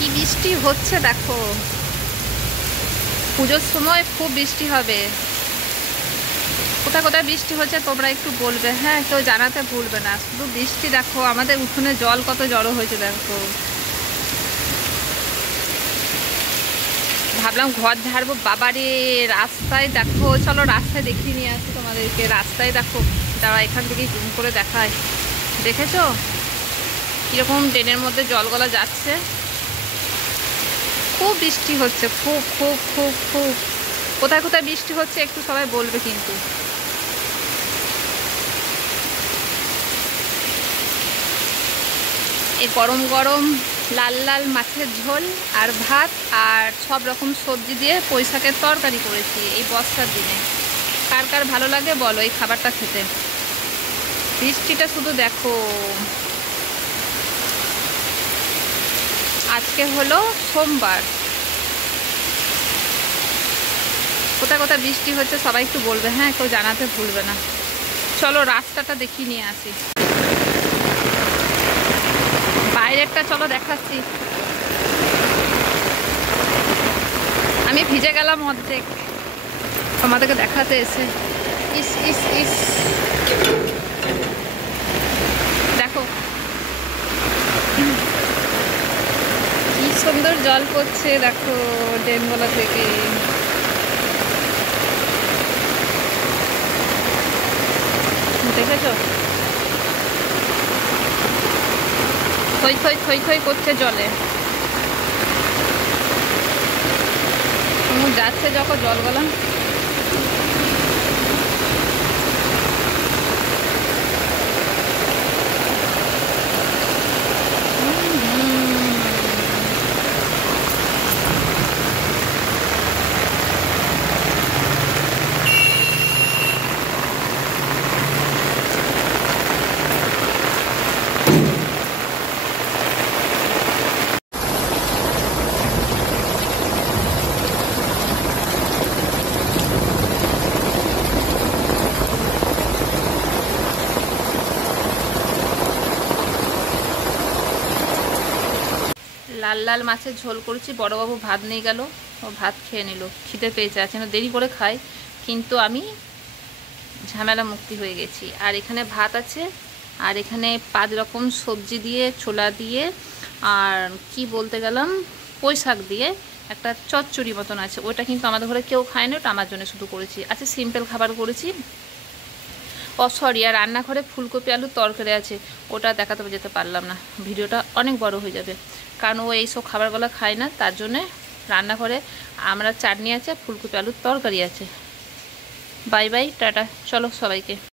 কি বৃষ্টি হচ্ছে দেখো, পুজোর সময় খুব বৃষ্টি হবে। কোথায় কোথায় বৃষ্টি হচ্ছে তোমরা একটু বলবে, হ্যাঁ, কেউ জানাতে ভুলবে না। শুধু বৃষ্টি দেখো, আমাদের উঠোনে জল কত জড়ো হয়েছে দেখো। ভাবলাম ঘর ঝাড়বো, বাবারে রাস্তায় দেখো, চলো রাস্তায় দেখিয়ে নিয়ে আসি তোমাদেরকে। রাস্তায় দেখো, দাঁড়া এখান থেকেই জুম করে দেখায়, দেখেছো কীরকম ড্রেনের মধ্যে জলগলা যাচ্ছে। খুব বৃষ্টি হচ্ছে, খুব খুব খুব খুব। কোথায় কোথায় বৃষ্টি হচ্ছে একটু সবাই বলবে কিন্তু। এই গরম গরম লাল লাল মাছের ঝোল আর ভাত আর সব রকম সবজি দিয়ে পুঁই শাকের তরকারি করেছি এই বর্ষার দিনে। কার কার ভালো লাগে বলো এই খাবারটা খেতে। বৃষ্টিটা শুধু দেখো। আজকে হলো সোমবার। কোথায় কোথায় বৃষ্টি হচ্ছে সবাই একটু বলবে, হ্যাঁ, কেউ জানাতে ভুলবে না। চলো রাস্তাটা দেখিয়ে নিয়ে আসি, বাইরেরটা চলো দেখাচ্ছি। আমি ভিজে গেলাম অর্ধেক তোমাদেরকে দেখাতে এসে। ইস ইস ইস, দেখো কি সুন্দর জল পড়ছে দেখো ড্রেনগুলো থেকে। দেখেছো থই থই থই থই করছে জলে। যাচ্ছে যখন জলগুলো। লাল লাল মাছের ঝোল করেছি, বড়বাবু ভাত নিয়ে গেল, ও ভাত খেয়ে নিল, খিদে পেয়েছে। আছে না দেরি করে খাই, কিন্তু আমি ঝামেলা মুক্তি হয়ে গেছি। আর এখানে ভাত আছে, আর এখানে 5 রকম সবজি দিয়ে, ছোলা দিয়ে, আর কি বলতে গেলাম পুঁই শাক দিয়ে একটা চচ্চড়ি মতন আছে। ওটা কিন্তু আমাদের ঘরে কেউ খায় না, ওটা আমার জন্য শুধু করেছি। আচ্ছা সিম্পল খাবার করেছি। ও সরি, আর রান্নাঘরে ফুলকপি আলুর তরকারি আছে, ওটা দেখাতে যেতে পারলাম না, ভিডিওটা অনেক বড় হয়ে যাবে। কারণ ও এইসব খাবারগুলো খায় না, তার জন্যে রান্নাঘরে আমরা চাটনি আছে, ফুলকপি আলুর তরকারি আছে। বাই বাই, টাটা, চলো সবাইকে।